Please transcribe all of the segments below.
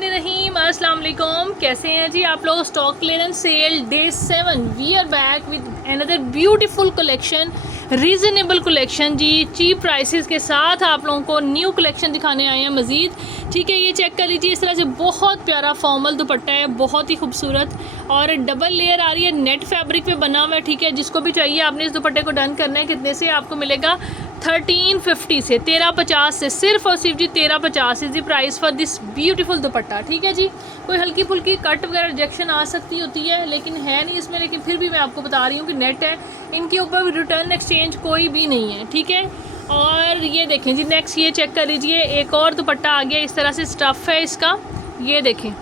बिस्मिल्लाहिर्रहमानिर्रहीम। अस्सलाम वालेकुम। कैसे हैं जी आप लोग? Stock clearance sale day 7 we are back with another beautiful collection, reasonable collection जी, चीप प्राइसेस के साथ आप लोगों को न्यू कलेक्शन दिखाने आए हैं मज़ीद। ठीक है, ये चेक कर लीजिए। इस तरह से बहुत प्यारा फॉर्मल दुपट्टा है, बहुत ही खूबसूरत और डबल लेयर आ रही है, नेट फैब्रिक पे बना हुआ है। ठीक है, जिसको भी चाहिए आपने इस दुपट्टे को डन करना है। कितने से आपको मिलेगा? 1350 से, 1350 से, सिर्फ और सिर्फ जी 1350 is the price for this beautiful दुपट्टा। ठीक है जी, कोई हल्की फुल्की कट वगैरह रिजेक्शन आ सकती होती है, लेकिन है नहीं इसमें। लेकिन फिर भी मैं आपको बता रही हूँ कि नेट है, इनके ऊपर रिटर्न एक्सचेंज कोई भी नहीं है। ठीक है, और ये देखें जी, नेक्स्ट ये चेक कर लीजिए। एक और दुपट्टा आ गया, इस तरह से स्टफ़ है इसका। ये देखें,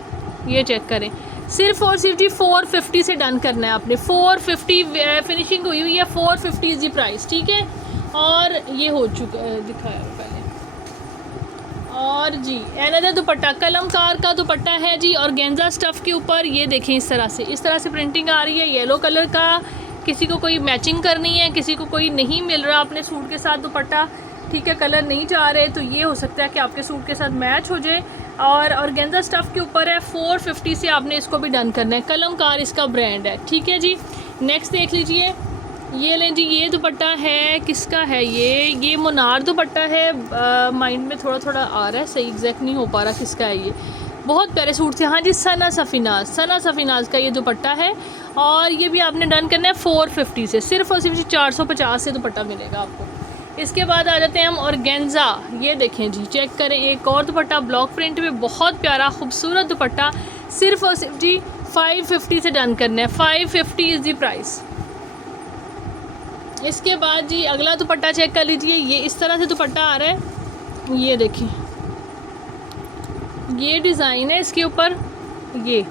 ये चेक करें। सिर्फ और सिर्फ जी 450 से डन करना है आपने। 450 फिनिशिंग हुई हुई है, 450 इज़ दी प्राइस। ठीक है, और ये हो चुका है, दिखाया पहले। और जी अनदर दुपट्टा कलमकार का दुपट्टा है जी, और गेंजा स्टफ़ के ऊपर ये देखें, इस तरह से प्रिंटिंग आ रही है येलो कलर का। किसी को कोई मैचिंग करनी है, किसी को कोई नहीं मिल रहा अपने सूट के साथ दुपट्टा, ठीक है, कलर नहीं चाह रहे, तो ये हो सकता है कि आपके सूट के साथ मैच हो जाए। और गेंजा स्टफ़ के ऊपर है, 450 से आपने इसको भी डन करना है। कलमकार इसका ब्रांड है। ठीक है जी, नेक्स्ट देख लीजिए। ये लें जी, ये दुपट्टा है, किसका है ये मुनार दुपट्टा है। माइंड में थोड़ा थोड़ा आ रहा है, सही एग्जैक्ट नहीं हो पा रहा किसका है ये। बहुत प्यारे सूट थे। हाँ जी, सना सफ़ीनाज का ये दुपट्टा है, और ये भी आपने डन करना है 450 से। सिर्फ और सिर्फ 450 से दुपट्टा मिलेगा आपको। इसके बाद आ जाते हैं हम ऑर्गेन्जा। ये देखें जी, चेक करें, एक और दुपट्टा ब्लॉक प्रिंट में, बहुत प्यारा खूबसूरत दुपट्टा। सिर्फ और सिर्फ जी 550 से डन करना है। 550 इज़ दी प्राइस। इसके बाद जी अगला दुपट्टा चेक कर लीजिए। ये इस तरह से दुपट्टा आ रहा है, ये देखिए, ये डिज़ाइन है इसके ऊपर। ये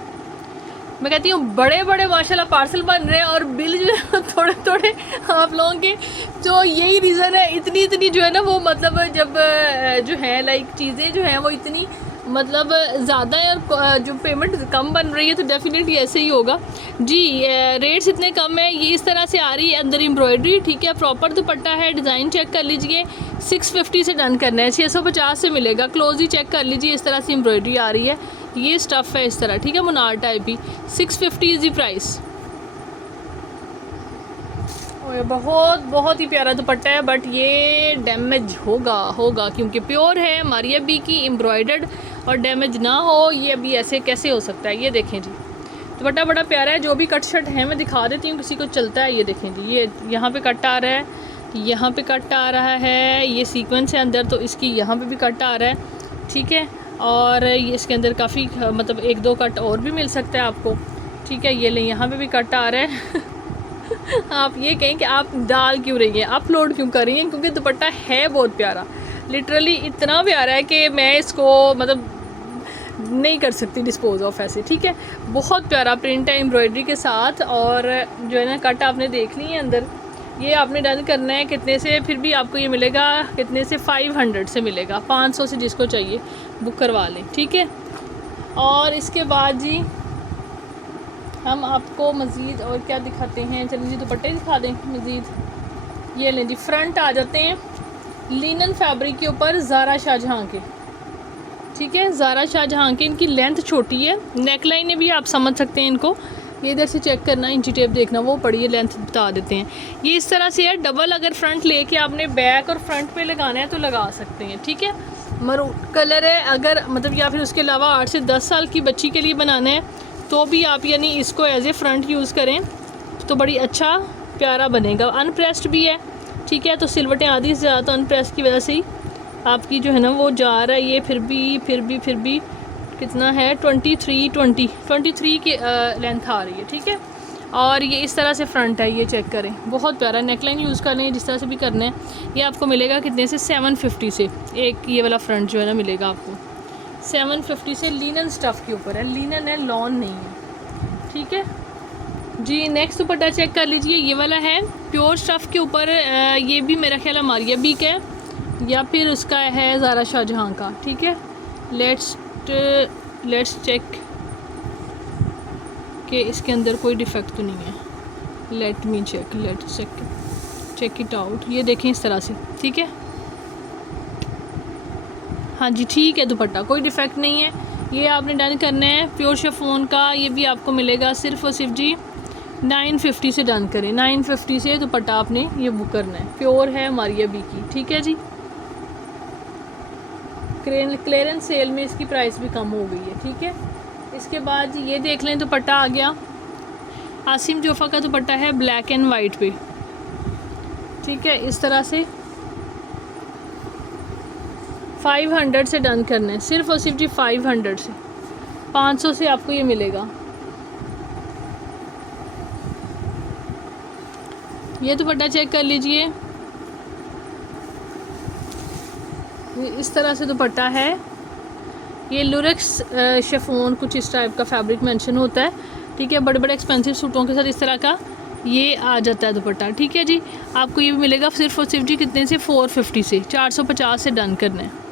मैं कहती हूँ बड़े बड़े माशाल्लाह पार्सल बन रहे हैं, और बिल जो है थोड़े थोड़े आप लोगों के। तो यही रीज़न है, इतनी जो है ना वो, मतलब जब जो है लाइक चीज़ें जो हैं वो इतनी मतलब ज़्यादा है और जो पेमेंट कम बन रही है, तो डेफिनेटली ऐसे ही होगा जी। रेट्स इतने कम है। ये इस तरह से आ रही है, अंदर एम्ब्रॉयडरी। ठीक है, प्रॉपर दुपट्टा है, डिज़ाइन चेक कर लीजिए। 650 से डन करना है, 650 से मिलेगा। क्लोज ही चेक कर लीजिए, इस तरह से एम्ब्रॉयडरी आ रही है। ये स्टफ़ है इस तरह, ठीक है, Munnar type he. 650 is the price. बहुत ही प्यारा दुपट्टा है, बट ये डैमेज होगा क्योंकि प्योर है, हमारी अभी की एम्ब्रॉयडर्ड, और डैमेज ना हो ये अभी ऐसे कैसे हो सकता है। ये देखें जी, दुपट्टा बड़ा प्यारा है। जो भी कट शर्ट है मैं दिखा देती हूँ, किसी को चलता है। ये देखें जी, ये यहाँ पे कट आ रहा है, यहाँ पे कट आ रहा है, ये सीक्वेंस है अंदर, तो इसकी यहाँ पे भी कट आ रहा है। ठीक है, और ये इसके अंदर काफ़ी मतलब 1-2 कट और भी मिल सकता है आपको। ठीक है, ये लें, यहाँ पे भी कट आ रहा है। आप ये कहें कि आप डाल क्यों रही हैं, अपलोड क्यों कर रही हैं, क्योंकि दुपट्टा है बहुत प्यारा, लिटरली इतना प्यारा है कि मैं इसको मतलब नहीं कर सकती डिस्पोज ऑफ ऐसे। ठीक है, बहुत प्यारा प्रिंट है एम्ब्रॉयडरी के साथ, और जो है ना कट आपने देख ली है अंदर। ये आपने डन करना है कितने से, फिर भी आपको ये मिलेगा कितने से, 500 से मिलेगा। 500 से जिसको चाहिए बुक करवा लें। ठीक है, और इसके बाद जी हम आपको मज़ीद और क्या दिखाते हैं, चलिए जी दुपट्टे दिखा दें मज़ीद। ये लें जी, फ्रंट आ जाते हैं लिनन फैब्रिक के ऊपर, ज़ारा शाहजहाँ के। ठीक है, ज़ारा शाहजहाँ के, इनकी लेंथ छोटी है, नेक लाइन भी आप समझ सकते हैं इनको। ये इधर से चेक करना, इंची टेप देखना, वो पड़ी है, लेंथ बता देते हैं। ये इस तरह से है, डबल अगर फ्रंट लेके आपने बैक और फ्रंट पे लगाना है तो लगा सकते हैं। ठीक है, मरून कलर है, अगर मतलब या फिर उसके अलावा 8 से 10 साल की बच्ची के लिए बनाना है तो भी आप यानी इसको एज ए फ्रंट यूज़ करें तो बड़ी अच्छा प्यारा बनेगा। अनप्रेस्ड भी है। ठीक है, तो सिलवटें आधी से ज़्यादा तो अनप्रेस्ड की वजह से ही आपकी जो है ना वो जा रहा है। ये फिर भी कितना है, 23 की लेंथ आ रही है। ठीक है, और ये इस तरह से फ्रंट है, ये चेक करें, बहुत प्यारा। नेकलाइन यूज़ कर लें, जिस तरह से भी करना है। ये आपको मिलेगा कितने से, 750 से। एक ये वाला फ्रंट जो है ना मिलेगा आपको 750 से। लिनन स्टफ़ के ऊपर है, लिनन है, लॉन नहीं है। ठीक है जी, नेक्स्ट दुपट्टा चेक कर लीजिए। ये वाला है प्योर स्टफ़ के ऊपर। ये भी मेरा ख्याल हमारी अभी का है, या फिर उसका है ज़ारा शाहजहाँ का। ठीक है, लेट्स चेक कि इसके अंदर कोई डिफेक्ट तो नहीं है। Let's check it out. ये देखें इस तरह से। ठीक है, हाँ जी, ठीक है, दुपट्टा कोई डिफेक्ट नहीं है। ये आपने डन करना है। प्योर शिफॉन का ये भी आपको मिलेगा सिर्फ और सिर्फ जी 950 से डन करें। 950 से दुपट्टा आपने ये बुक करना है। प्योर है मारिया बी की, ठीक है जी। क्लियरेंस सेल में इसकी प्राइस भी कम हो गई है, ठीक है। इसके बाद ये देख लें दुपट्टा आ गया आसिम जोफ़ा का दुपट्टा है ब्लैक एंड वाइट पे, ठीक है। इस तरह से 500 से डन करना है, सिर्फ और सिर्फ जी 500 से। 500 से आपको ये मिलेगा। ये दुपट्टा चेक कर लीजिए, इस तरह से दुपट्टा है। ये लुरेक्स शिफॉन कुछ इस टाइप का फैब्रिक मेंशन होता है, ठीक है। बड़े बड़े एक्सपेंसिव सूटों के साथ इस तरह का ये आ जाता है दुपट्टा, ठीक है जी। आपको ये भी मिलेगा सिर्फ और सिर्फ जी कितने से 450 से। 450 से डन करना है।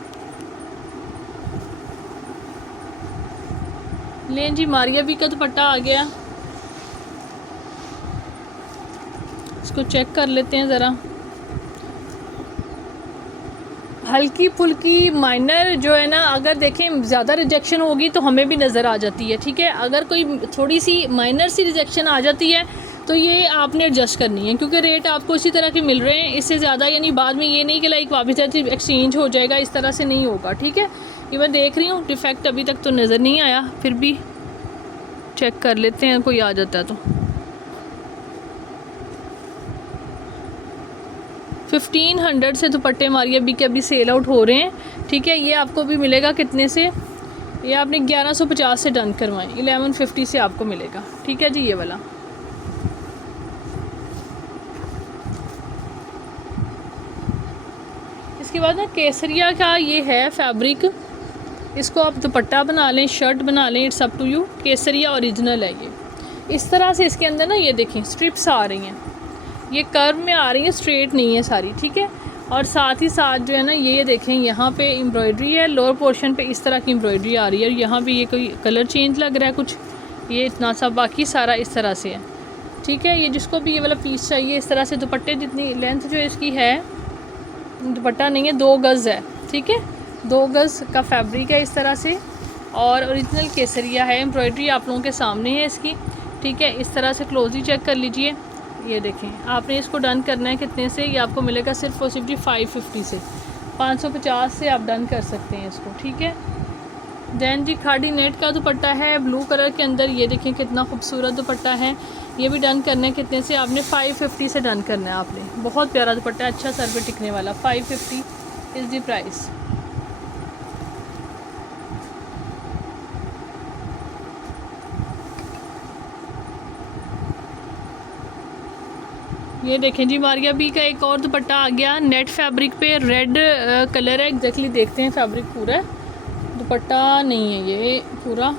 लें जी मारिया बी का दुपट्टा आ गया, इसको चेक कर लेते हैं ज़रा। हल्की फुल्की माइनर जो है ना, अगर देखें ज़्यादा रिजेक्शन होगी तो हमें भी नज़र आ जाती है, ठीक है। अगर कोई थोड़ी सी माइनर सी रिजेक्शन आ जाती है तो ये आपने एडजस्ट करनी है, क्योंकि रेट आपको इसी तरह के मिल रहे हैं। इससे ज़्यादा यानी बाद में ये नहीं कि लाइक वापस एक्सचेंज हो जाएगा, इस तरह से नहीं होगा, ठीक है। ये मैं देख रही हूँ डिफेक्ट अभी तक तो नज़र नहीं आया, फिर भी चेक कर लेते हैं कोई आ जाता है तो। 1500 से दुपट्टे मारिया बी के अभी सेल आउट हो रहे हैं, ठीक है। ये आपको भी मिलेगा कितने से, ये आपने 1150 से डन करवाएं। 1150 से आपको मिलेगा, ठीक है जी। ये वाला इसके बाद ना केसरिया का ये है फैब्रिक, इसको आप दुपट्टा बना लें, शर्ट बना लें, इट्स अप टू यू। केसरिया ओरिजिनल है ये। इस तरह से इसके अंदर ना ये देखें स्ट्रिप्स आ रही हैं, ये कर्व में आ रही है, स्ट्रेट नहीं है सारी, ठीक है। और साथ ही साथ जो है ना ये देखें यहाँ पे एम्ब्रॉयडरी है, लोअर पोर्शन पे इस तरह की एम्ब्रॉयडरी आ रही है। और यहाँ पे ये कोई कलर चेंज लग रहा है कुछ, ये इतना सा, बाकी सारा इस तरह से है, ठीक है। ये जिसको भी ये वाला पीस चाहिए इस तरह से, दुपट्टे जितनी लेंथ जो इसकी है, दुपट्टा नहीं है 2 गज़ है, ठीक है। 2 गज़ का फैब्रिक है इस तरह से, और ओरिजिनल केसरिया है। एम्ब्रॉयडरी आप लोगों के सामने है इसकी, ठीक है। इस तरह से क्लोजली चेक कर लीजिए। ये देखें, आपने इसको डन करना है कितने से, ये आपको मिलेगा सिर्फ और सिर्फ 550 से। 550 से आप डन कर सकते हैं इसको, ठीक है। दैन जी खाड़ी नेट का दुपट्टा है ब्लू कलर के अंदर, ये देखें कितना खूबसूरत दुपट्टा है। ये भी डन करना है कितने से, आपने 550 से डन करना है आपने। बहुत प्यारा दुपट्टा, अच्छा सर पे टिकने वाला। 550 इज़ दी प्राइस। ये देखें जी मारिया बी का एक और दुपट्टा आ गया नेट फैब्रिक पे, रेड कलर है एग्जैक्टली। देखते हैं फैब्रिक पूरा है, दुपट्टा नहीं है ये पूरा,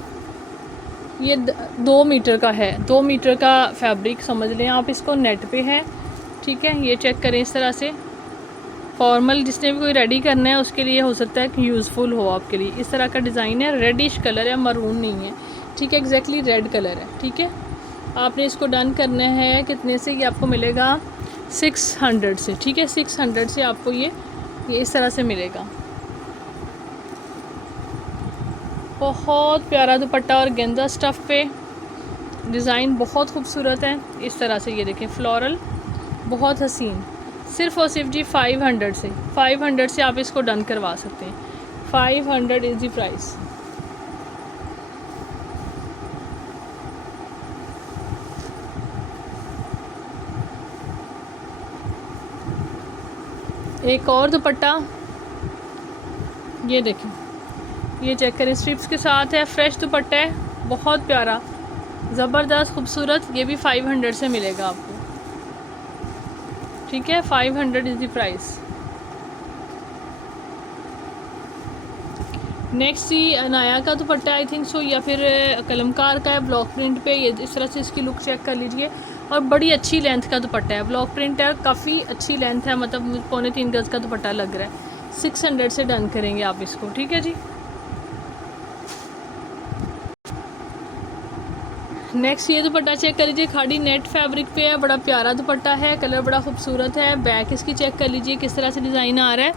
ये 2 मीटर का है। 2 मीटर का फैब्रिक समझ लें आप इसको, नेट पे है, ठीक है। ये चेक करें इस तरह से। फॉर्मल जिसने भी कोई रेडी करना है उसके लिए हो सकता है कि यूज़फुल हो आपके लिए। इस तरह का डिज़ाइन है, रेडिश कलर है, मरून नहीं है, ठीक है। एग्जैक्टली रेड कलर है, ठीक है। आपने इसको डन करना है कितने से, ये आपको मिलेगा 600 से, ठीक है। 600 से आपको ये इस तरह से मिलेगा। बहुत प्यारा दुपट्टा और गेंदा स्टफ़ पे, डिज़ाइन बहुत खूबसूरत है इस तरह से। ये देखें फ्लोरल, बहुत हसीन। सिर्फ और सिर्फ जी 500 से, 500 से आप इसको डन करवा सकते हैं। 500 इज़ दी प्राइस। एक और दुपट्टा, ये देखें, ये चेक करें, स्ट्रिप्स के साथ है, फ्रेश दुपट्टा है, बहुत प्यारा, ज़बरदस्त खूबसूरत। ये भी 500 से मिलेगा आपको, ठीक है। 500 इज़ द प्राइस। नेक्स्ट ही अनाया का दुपट्टा आई थिंक सो, या फिर कलमकार का है ब्लॉक प्रिंट पे। ये इस तरह से इसकी लुक चेक कर लीजिए, और बड़ी अच्छी लेंथ का दुपट्टा है, ब्लॉक प्रिंट है, काफ़ी अच्छी लेंथ है, मतलब 2.25 गज़ का दुपट्टा लग रहा है। 600 से डन करेंगे आप इसको, ठीक है जी। नेक्स्ट ये दुपट्टा चेक कर लीजिए, खाड़ी नेट फैब्रिक पे है, बड़ा प्यारा दुपट्टा है, कलर बड़ा खूबसूरत है। बैक इसकी चेक कर लीजिए किस तरह से डिज़ाइन आ रहा है,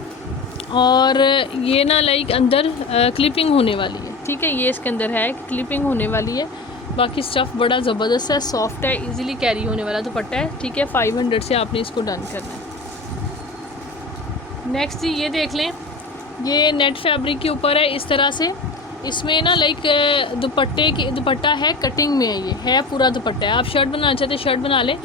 और ये ना लाइक अंदर क्लिपिंग होने वाली है, ठीक है। ये इसके अंदर है, क्लिपिंग होने वाली है। बाकी स्टफ़ बड़ा ज़बरदस्त है, सॉफ्ट है, इजीली कैरी होने वाला दुपट्टा है, ठीक है। 500 से आपने इसको डन करना है। नेक्स्ट जी ये देख लें, ये नेट फैब्रिक के ऊपर है इस तरह से। इसमें ना लाइक दुपट्टा है, कटिंग में है, ये है पूरा दुपट्टा है। आप शर्ट बनाना चाहते शर्ट बना लें,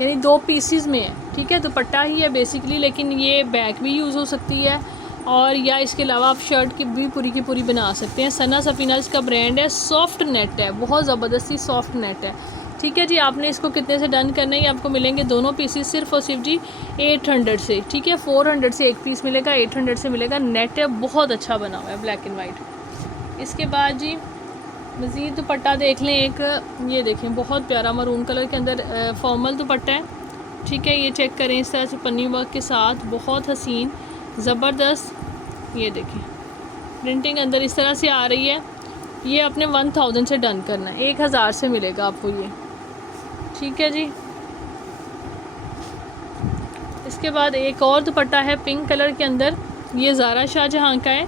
यानी 2 पीसीज में है, ठीक है। दुपट्टा ही है बेसिकली, लेकिन ये बैक भी यूज़ हो सकती है और या इसके अलावा आप शर्ट की भी पूरी बना सकते हैं। सना सफीना इसका ब्रांड है, सॉफ्ट नेट है, बहुत ज़बरदस्ती सॉफ्ट नेट है, ठीक है जी। आपने इसको कितने से डन करना है, आपको मिलेंगे दोनों पीसेस सिर्फ और सिर्फ जी 800 से, ठीक है। 400 से एक पीस मिलेगा, 800 से मिलेगा। नेट है, बहुत अच्छा बना हुआ है, ब्लैक एंड वाइट। इसके बाद जी मज़ीद दुपट्टा देख लें एक, ये देखें बहुत प्यारा मरून कलर के अंदर फॉर्मल दुपट्टा है, ठीक है। ये चेक करें इस तरह से पन्नी वर्क के साथ, बहुत हसीन ज़बरदस्त। ये देखें प्रिंटिंग अंदर इस तरह से आ रही है। ये आपने 1000 से डन करना है, 1000 से मिलेगा आपको ये, ठीक है जी। इसके बाद एक और दुपट्टा है पिंक कलर के अंदर, ये ज़ारा शाहजहां का है,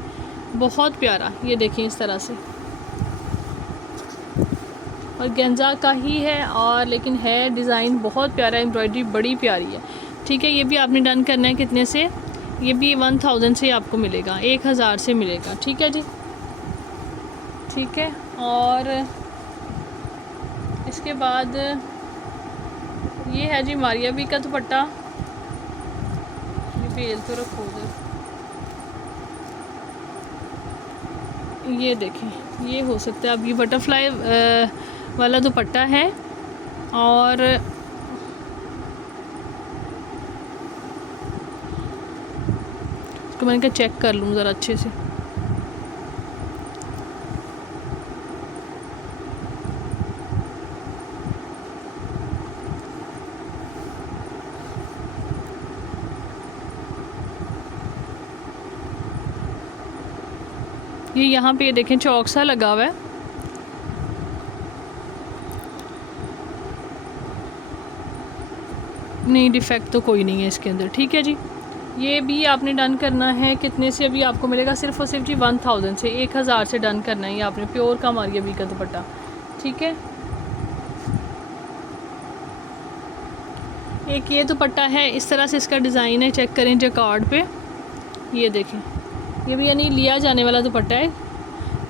बहुत प्यारा। ये देखें इस तरह से, और गेंजा का ही है, और लेकिन है डिज़ाइन बहुत प्यारा, एम्ब्रॉयडरी बड़ी प्यारी है, ठीक है। ये भी आपने डन करना है कितने से, ये भी 1000 से आपको मिलेगा, 1000 से मिलेगा, ठीक है जी, ठीक है। और इसके बाद ये है जी मारिया बी का दुपट्टा, ये बेल तो रखो उधर। ये देखें, ये हो सकता है, अब ये बटरफ्लाई वाला दुपट्टा है, और इसको मैंने कहा चेक कर लूँ ज़रा अच्छे से। ये यहाँ पे ये देखें चौक सा लगा हुआ है, नहीं डिफेक्ट तो कोई नहीं है इसके अंदर, ठीक है जी। ये भी आपने डन करना है कितने से, अभी आपको मिलेगा सिर्फ और सिर्फ जी 1000 से, 1000 से डन करना है ये आपने, प्योर का मारिया बी का दुपट्टा, ठीक है। एक ये दुपट्टा है, इस तरह से इसका डिज़ाइन है, चेक करें जैकार्ड पे, ये देखें, ये भी यानी लिया जाने वाला दुपट्टा है,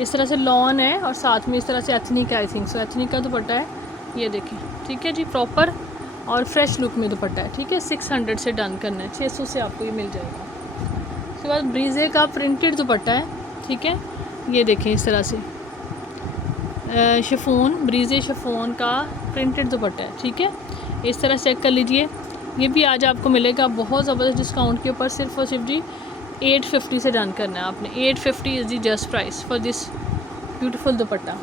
इस तरह से लॉन है, और साथ में इस तरह से ethnic, I think so ethnic का दुपट्टा है, ये देखें, ठीक है जी। प्रॉपर और फ्रेश लुक में दुपट्टा है, ठीक है। 600 से डन करना है, 600 से आपको ये मिल जाएगा। उसके बाद ब्रीजे का प्रिंटेड दुपट्टा है, ठीक है। ये देखें इस तरह से शिफॉन, ब्रीजे शिफॉन का प्रिंटेड दुपट्टा है, ठीक है। इस तरह चेक कर लीजिए। ये भी आज आपको मिलेगा बहुत ज़बरदस्त डिस्काउंट के ऊपर, सिर्फ और सिर्फ जी 850 से डन करना है आपने। 850 is the just price for this beautiful dupatta.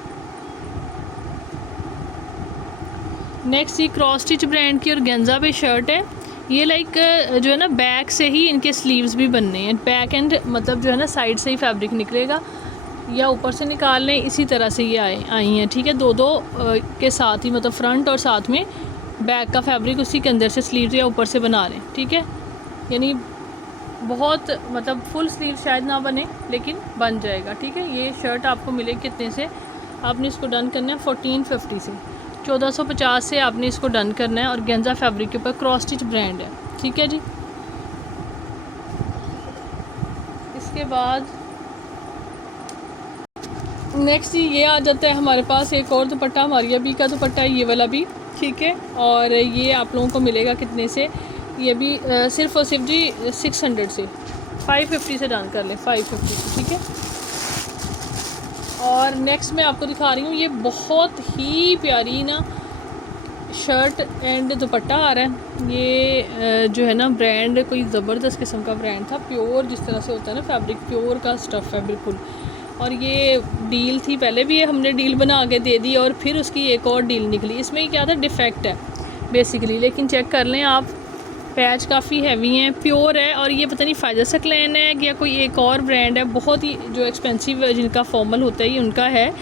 Next ये क्रॉस स्टिच ब्रांड की और गेंजा पे शर्ट है। ये लाइक जो है ना बैक से ही इनके स्लीव्स भी बनने हैं, बैक एंड मतलब जो है ना साइड से ही फैब्रिक निकलेगा, या ऊपर से निकाल लें, इसी तरह से ये आई हैं, ठीक है। दो के साथ ही, मतलब फ्रंट और साथ में बैक का फैब्रिक उसी के अंदर से स्लीव्स या ऊपर से बना लें, ठीक है। यानी बहुत मतलब फुल स्लीव शायद ना बने, लेकिन बन जाएगा, ठीक है। ये शर्ट आपको मिलेगी कितने से, आपने इसको डन करना है 1450 से, 1450 से आपने इसको डन करना है, और गेंजा फैब्रिक के ऊपर क्रॉस स्टिच ब्रांड है, ठीक है जी। इसके बाद नेक्स्ट ये आ जाता है हमारे पास एक और दुपट्टा, मारिया बी का दुपट्टा है, ये वाला भी, ठीक है। और ये आप लोगों को मिलेगा कितने से, ये भी सिर्फ और सिर्फ जी 600 से, 550 से डन कर लें, 550 से, ठीक है। और नेक्स्ट मैं आपको दिखा रही हूँ, ये बहुत ही प्यारी ना शर्ट एंड दुपट्टा आ रहा है। ये जो है ना ब्रांड कोई ज़बरदस्त किस्म का ब्रांड था, प्योर जिस तरह से होता है ना फैब्रिक, प्योर का स्टफ़ है बिल्कुल। और ये डील थी, पहले भी ये हमने डील बना के दे दी, और फिर उसकी एक और डील निकली। इसमें क्या था, डिफेक्ट है बेसिकली, लेकिन चेक कर लें आप, पैच काफ़ी हैवी हैं, प्योर है। और ये पता नहीं फ़ायदा सकलैन है या कोई एक और ब्रांड है, बहुत ही जो एक्सपेंसिव जिनका फॉर्मल होता है ये उनका है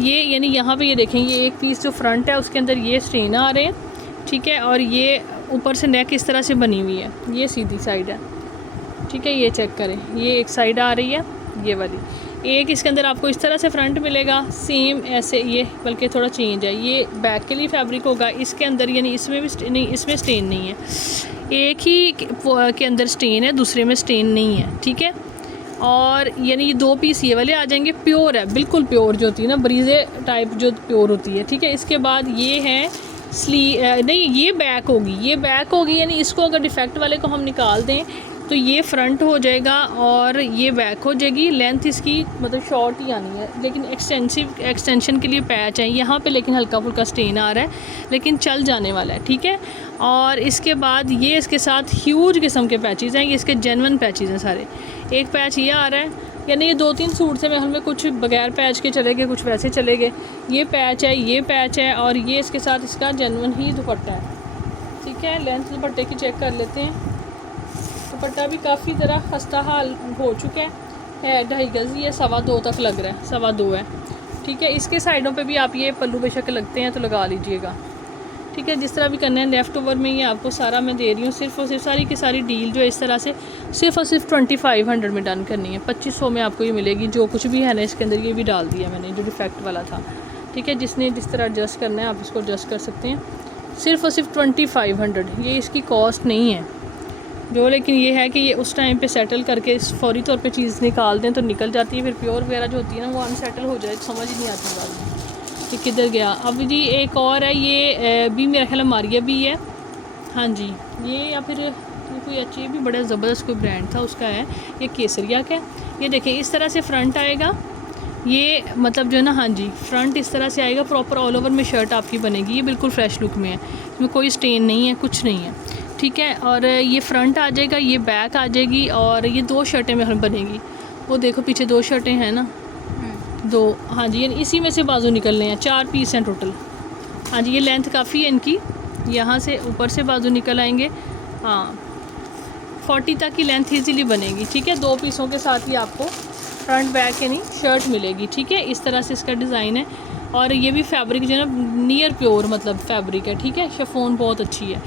ये। यानी यहाँ पे ये देखें, ये एक पीस जो फ्रंट है उसके अंदर ये स्ट्रेन आ रहे हैं, ठीक है। और ये ऊपर से नेक इस तरह से बनी हुई है, ये सीधी साइड है, ठीक है। ये चेक करें, ये एक साइड आ रही है ये वाली, एक इसके अंदर आपको इस तरह से फ्रंट मिलेगा, सेम ऐसे, ये बल्कि थोड़ा चेंज है, ये बैक के लिए फैब्रिक होगा। इसके अंदर यानी इसमें भी नहीं, इसमें स्टेन नहीं है, एक ही के अंदर स्टेन है, दूसरे में स्टेन नहीं है, ठीक है। और यानी ये 2 पीस ये वाले आ जाएंगे, प्योर है, बिल्कुल प्योर जो होती है ना, ब्रीजे टाइप जो प्योर होती है, ठीक है। इसके बाद ये है नहीं, ये बैक होगी, ये बैक होगी, यानी इसको अगर डिफेक्ट वाले को हम निकाल दें तो ये फ्रंट हो जाएगा और ये बैक हो जाएगी। लेंथ इसकी मतलब शॉर्ट ही आनी है, लेकिन एक्सटेंशन के लिए पैच है यहाँ पे, लेकिन हल्का फुल्का स्टेन आ रहा है, लेकिन चल जाने वाला है, ठीक है। और इसके बाद ये इसके साथ ह्यूज किस्म के पैचेस हैं, ये इसके जेन्युइन पैचेस हैं सारे। एक पैच ये आ रहा है, यानी ये 2-3 सूट से में कुछ बगैर पैच के चले गए, कुछ वैसे चले गए। ये पैच है, ये पैच है, और ये इसके साथ इसका जेन्युइन ही दुपट्टा है, ठीक है। लेंथ दुपट्टे की चेक कर लेते हैं। दुपट्टा भी काफ़ी तरह खस्ता हाल हो चुका है 2.5 गज़, ये 2.25 तक लग रहा है, 2.25 है, ठीक है। इसके साइडों पे भी आप ये पल्लू बेशक लगते हैं तो लगा लीजिएगा, ठीक है। जिस तरह भी करना है, लेफ़्ट ओवर में ये आपको सारा मैं दे रही हूँ, सिर्फ और सिर्फ सारी की सारी डील जो इस तरह से सिर्फ और सिर्फ 2500 में डन करनी है। 2500 में आपको ये मिलेगी, जो कुछ भी है ना इसके अंदर, ये भी डाल दिया मैंने जो डिफेक्ट वाला था, ठीक है। जिसने जिस तरह एडजस्ट करना है आप इसको एडजस्ट कर सकते हैं, सिर्फ और सिर्फ 2500, ये इसकी कॉस्ट नहीं है जो। लेकिन ये है कि ये उस टाइम पे सेटल करके फौरी तौर पे चीज़ निकाल दें तो निकल जाती है, फिर प्योर वगैरह जो होती है ना वो अनसेटल हो जाए, समझ ही नहीं आती बात कि किधर गया। अब जी एक और है, ये भी मेरा ख्याल मारिया भी है, हाँ जी, ये या फिर कोई अच्छी, भी बड़ा ज़बरदस्त कोई ब्रांड था उसका है, ये केसरिया का है। ये देखिए इस तरह से फ्रंट आएगा, ये मतलब जो है ना, हाँ जी, फ्रंट इस तरह से आएगा, प्रॉपर ऑल ओवर में शर्ट आपकी बनेगी, ये बिल्कुल फ्रेश लुक में है, इसमें कोई स्टेन नहीं है, कुछ नहीं है, ठीक है। और ये फ्रंट आ जाएगा, ये बैक आ जाएगी, और ये 2 शर्टें में बनेगी। वो देखो पीछे 2 शर्टें हैं ना, 2, हाँ जी, यानी इसी में से बाजू निकलने हैं, 4 पीस हैं टोटल, हाँ जी। ये लेंथ काफ़ी है इनकी, यहाँ से ऊपर से बाजू निकल आएंगे, हाँ 40 तक की लेंथ इजीली बनेगी, ठीक है। 2 पीसों के साथ ही आपको फ्रंट बैक यानी शर्ट मिलेगी, ठीक है। इस तरह से इसका डिज़ाइन है, और ये भी फैब्रिक जो है ना नियर प्योर मतलब फैब्रिक है, ठीक है। शिफॉन बहुत अच्छी है,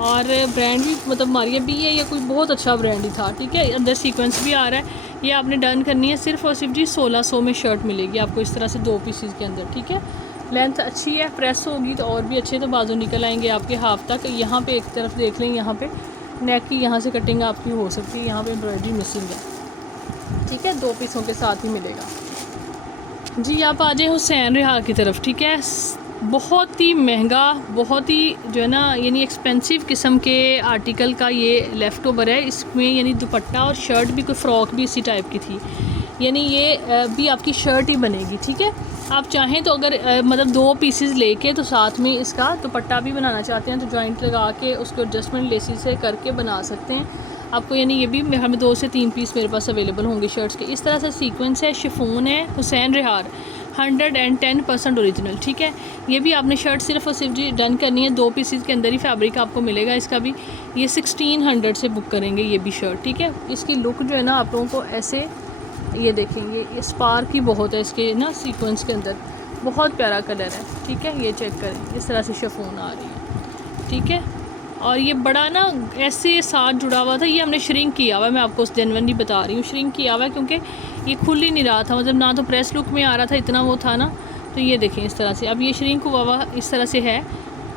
और ब्रांड भी मतलब मारिया भी है, ये कोई बहुत अच्छा ब्रांड ही था, ठीक है। अंदर सीक्वेंस भी आ रहा है, ये आपने डन करनी है, सिर्फ और सिर्फ जी 1600 में शर्ट मिलेगी आपको इस तरह से 2 पीसेस के अंदर, ठीक है। लेंथ अच्छी है, प्रेस होगी तो और भी अच्छे, तो बाजू निकल आएंगे आपके हाफ तक। यहाँ पे एक तरफ देख लें, यहाँ पे नेक की यहाँ से कटिंग आपकी हो सकती है, यहाँ पे एम्ब्रॉयडरी मिसिंग है, ठीक है। 2 पीसों के साथ ही मिलेगा जी। आप आ जाए हुसैन रिहार की तरफ, ठीक है। बहुत ही महंगा, बहुत ही जो है ना यानी एक्सपेंसिव किस्म के आर्टिकल का ये लेफ़्ट ओवर है। इसमें यानी दुपट्टा और शर्ट भी, कोई फ़्रॉक भी इसी टाइप की थी, यानी ये भी आपकी शर्ट ही बनेगी, ठीक है। आप चाहें तो अगर मतलब 2 पीसेस लेके तो साथ में इसका दुपट्टा भी बनाना चाहते हैं तो जॉइंट लगा के उसको एडजस्टमेंट लेसिस से करके बना सकते हैं आपको, यानी ये भी हमें 2 से 3 पीस मेरे पास अवेलेबल होंगे शर्ट्स के। इस तरह से सीक्वेंस है, शिफॉन है, हुसैन रिहार 110% ओरिजिनल, ठीक है। ये भी आपने शर्ट सिर्फ और सिर्फ जी डन करनी है, 2 पीसेस के अंदर ही फैब्रिक आपको मिलेगा इसका भी। ये 1600 से बुक करेंगे ये भी शर्ट, ठीक है। इसकी लुक जो है ना आप लोगों को ऐसे, ये देखेंगे, ये स्पार्क ही बहुत है इसके ना सीक्वेंस के अंदर, बहुत प्यारा कलर है, ठीक है। ये चेक करें, इस तरह से शिफॉन आ रही है, ठीक है। और ये बड़ा ना ऐसे साथ जुड़ा हुआ था, ये हमने श्रिंक किया हुआ है, मैं आपको जेन्युइनली बता रही हूँ, श्रिंक किया हुआ है क्योंकि ये खुल ही नहीं रहा था, मतलब ना तो प्रेस लुक में आ रहा था, इतना वो था ना। तो ये देखें इस तरह से, अब ये श्रिंक हुआ हुआ इस तरह से है,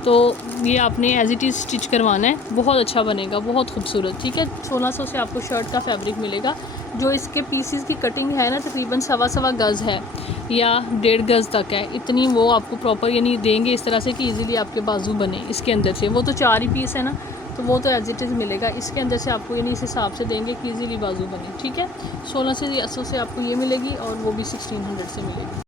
तो ये आपने एज इट इज़ स्टिच करवाना है, बहुत अच्छा बनेगा, बहुत खूबसूरत, ठीक है। 1600 से आपको शर्ट का फैब्रिक मिलेगा। जो इसके पीसीस की कटिंग है ना तकरीबन 1.25 गज़ है या 1.5 गज़ तक है, इतनी वो आपको प्रॉपर यानी देंगे इस तरह से कि इजीली आपके बाजू बने इसके अंदर से। वो तो 4 ही पीस है ना, तो वो तो एज इट इज़ मिलेगा, इसके अंदर से आपको यानी इस हिसाब से देंगे कि इजीली बाजू बने, ठीक है। 1600 से आपको ये मिलेगी और वो भी 1600 से मिलेगी।